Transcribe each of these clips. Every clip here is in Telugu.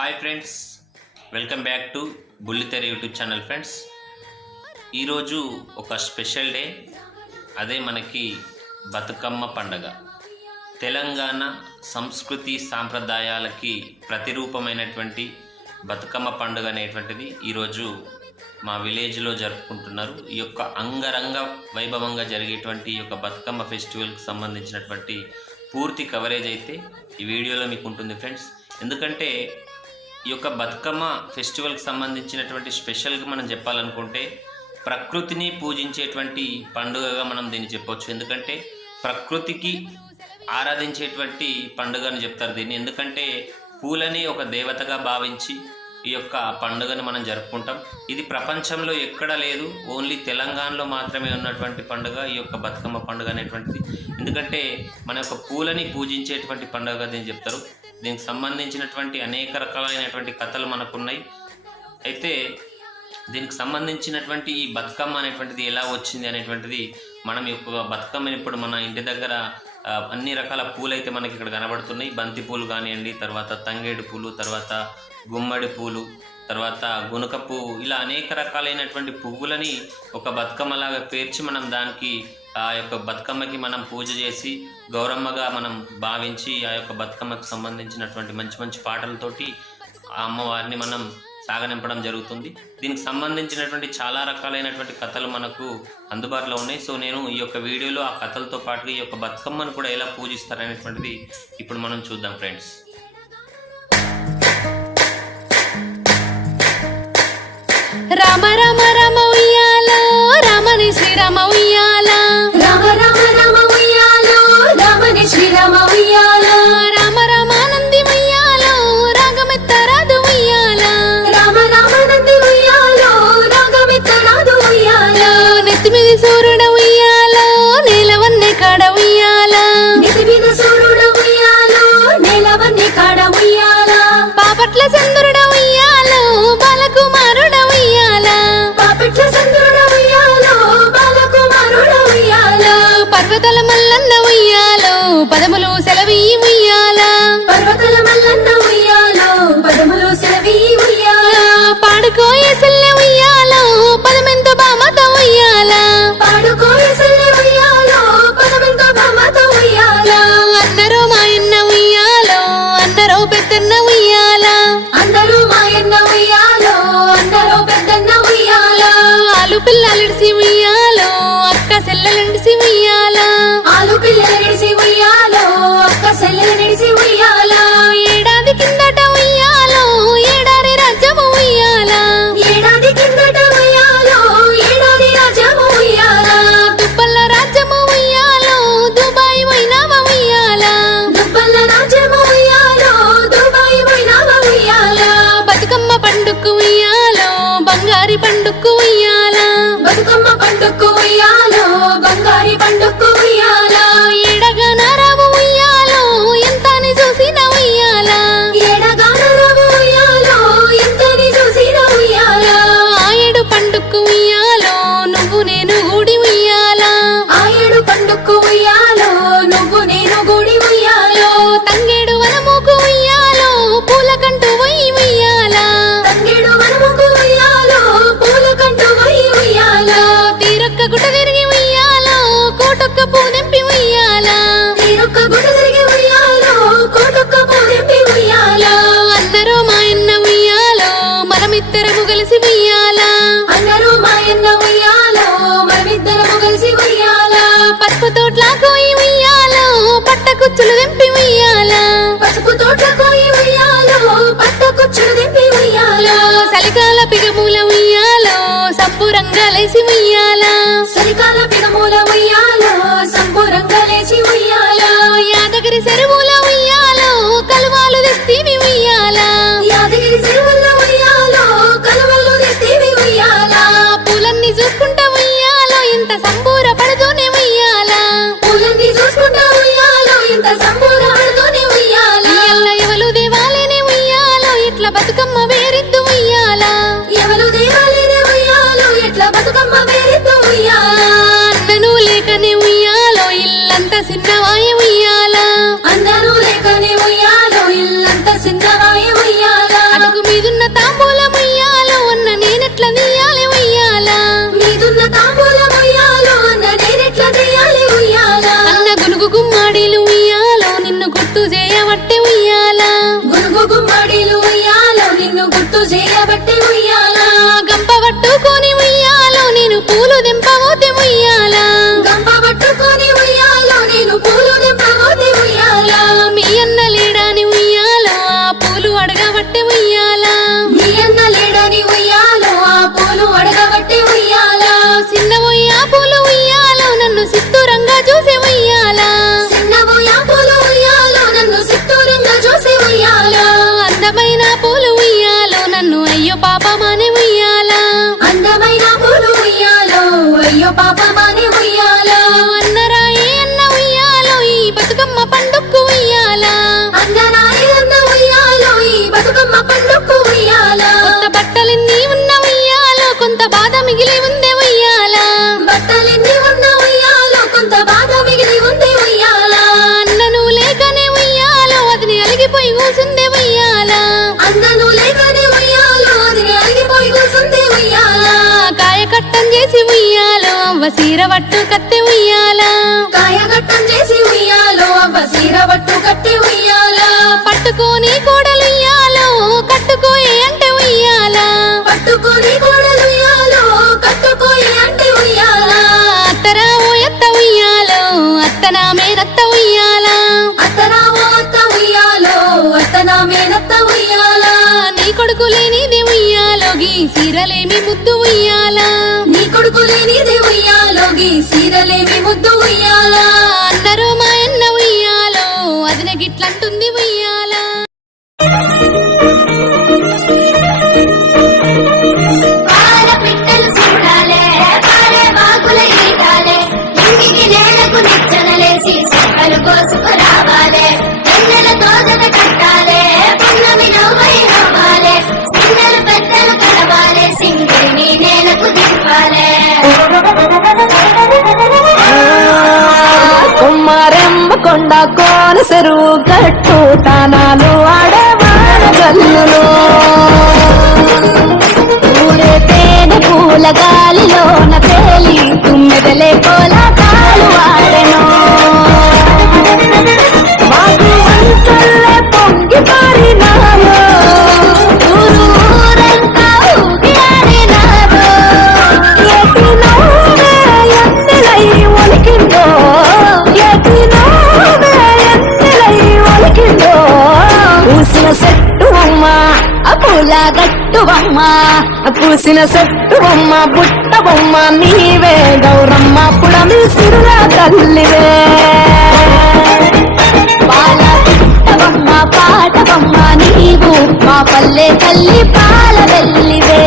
Hi friends welcome back to Bullitera YouTube channel friends ఈరోజు ఒక స్పెషల్ డే అదే మనకి బతుకమ్మ పండగ. తెలంగాణ సంస్కృతి సాంప్రదాయాలకి ప్రతిరూపమైనటువంటి బతుకమ్మ పండుగ అనేటువంటిది ఈరోజు మా విలేజ్లో జరుపుకుంటున్నారు. ఈ యొక్క అంగరంగ వైభవంగా జరిగేటువంటి ఈ యొక్క బతుకమ్మ ఫెస్టివల్కి సంబంధించినటువంటి పూర్తి కవరేజ్ అయితే ఈ వీడియోలో మీకు ఉంటుంది ఫ్రెండ్స్ ఎందుకంటే ఈ యొక్క బతుకమ్మ ఫెస్టివల్కి సంబంధించినటువంటి స్పెషల్గా మనం చెప్పాలనుకుంటే ప్రకృతిని పూజించేటువంటి పండుగగా మనం దీన్ని చెప్పవచ్చు ఎందుకంటే ప్రకృతికి ఆరాధించేటువంటి పండుగ అని చెప్తారు దీన్ని. ఎందుకంటే పూలని ఒక దేవతగా భావించి ఈ యొక్క పండుగను మనం జరుపుకుంటాం. ఇది ప్రపంచంలో ఎక్కడ లేదు. ఓన్లీ తెలంగాణలో మాత్రమే ఉన్నటువంటి పండుగ ఈ యొక్క బతుకమ్మ పండుగ అనేటువంటిది. ఎందుకంటే మన యొక్క పూలని పూజించేటువంటి పండుగ దీన్ని చెప్తారు. దీనికి సంబంధించినటువంటి అనేక రకాలైనటువంటి కథలు మనకున్నాయి. అయితే దీనికి సంబంధించినటువంటి ఈ బతుకమ్మ అనేటువంటిది ఎలా వచ్చింది అనేటువంటిది మనం ఈ యొక్క బతుకమ్మని ఇప్పుడు మన ఇంటి దగ్గర అన్ని రకాల పూలు అయితే మనకి ఇక్కడ కనబడుతున్నాయి. బంతి పూలు కానివ్వండి తర్వాత తంగేడు పూలు తర్వాత గుమ్మడి పూలు తర్వాత గునుక పువ్వు. ఇలా అనేక రకాలైనటువంటి పువ్వులని ఒక బతుకమ్మలాగా పేర్చి మనం దానికి ఆ యొక్క బతుకమ్మకి మనం పూజ చేసి గౌరమ్మగా మనం భావించి ఆ యొక్క బతుకమ్మకి సంబంధించినటువంటి మంచి మంచి పాటలతోటి ఆ అమ్మవారిని మనం సాగనింపడం జరుగుతుంది. దీనికి సంబంధించినటువంటి చాలా రకాలైనటువంటి కథలు మనకు అందుబాటులో ఉన్నాయి. సో నేను ఈ యొక్క వీడియోలో ఆ కథలతో పాటు ఈ యొక్క బతుకమ్మను కూడా ఎలా పూజిస్తారనేటువంటిది ఇప్పుడు మనం చూద్దాం ఫ్రెండ్స్. రామ రామ ఇంత సంబూర పడుతూనే ఉయ్యాల? పూలన్నీ చూసుకుంటా ఉయ్యాలో? ఇంత సంబూరపడుతూనే ఉయ్యాలా? ఇయ్యాల ఎవలు దేవాలేనే ఉయ్యాలో? ఇట్లా బతుకమ్మ వేరిద్దు ఉయ్యాల? ఎవరు దేవాలనే ఉయ్యాలో? ఎట్లా బతుకమ్మ వేరెత్తు ఉయ్యాలా? అన్నను లేకనే ఉయ్యాలో ఇల్లంతా చిన్నవాయ చూసే ఉయ్యాలా పట్టుకొని గోడలు ఉయ్యాలో కట్టుకోయి ఉయ్యాల? అత్తరావు ఎత్త ఉయ్యాలో అత్త నా మేనత్త ఉయ్యాల? అత్తరావు అత్త ఉయ్యాలో అత్త నా ఉయ్యాల? నీ కొడుకు లేనిది ఉయ్యాలోగి సీరలేమి ముద్దు ఉయ్యాల? నీ కొడుకు లేనిది ఉయ్యాలోగి సీరలేమి ముద్దు ఉయ్యాల? అన్నరు మా అన్న ఉయ్యాలో అదిన గిట్లంటుంది గట్టు తానాలు ఆడవాడ గల్లులో. ఊరే పేద పూల గాలిలో గట్టువమ్మ పూసిన బుట్ట బొమ్మ నీవే గౌరమ్మ. పుడమి సిరురా తల్లివే. పాల పుట్ట బొమ్మ పాట బొమ్మ నీవు. మా పల్లె తల్లి పాల వెళ్ళివే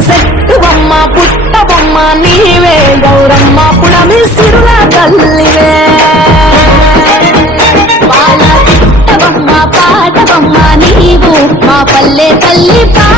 సెట్టు బొమ్మ పుట్ట బొమ్మ నీవే గౌరమ్మ పుణమి సిరుల తల్లివే. పాల పాట బొమ్మ నీవు మా పల్లె తల్లి పా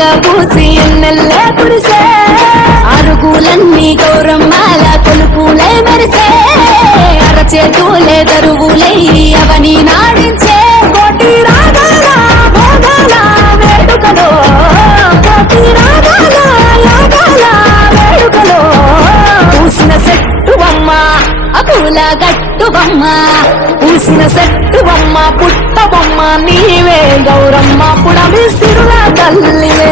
పూలు విరగ పూసి ఎన్నెల్లే కురిసే? అరుగులన్నీ గౌరమ్మాల కొలుపులై మెరిసే. అరచేతులే దరువులై అవని నాడించే. కోటి రాగాల భోగాల వేడుకలో. కోటి రాగాల యాగాల వేడుకలో. పూసిన చెట్టు బొమ్మ గట్టు బొమ్మ పూసిన చెట్టు బొమ్మ పుట్ట బొమ్మ నీవే గౌరమ్మ పుడమి సిరుల తల్లివే.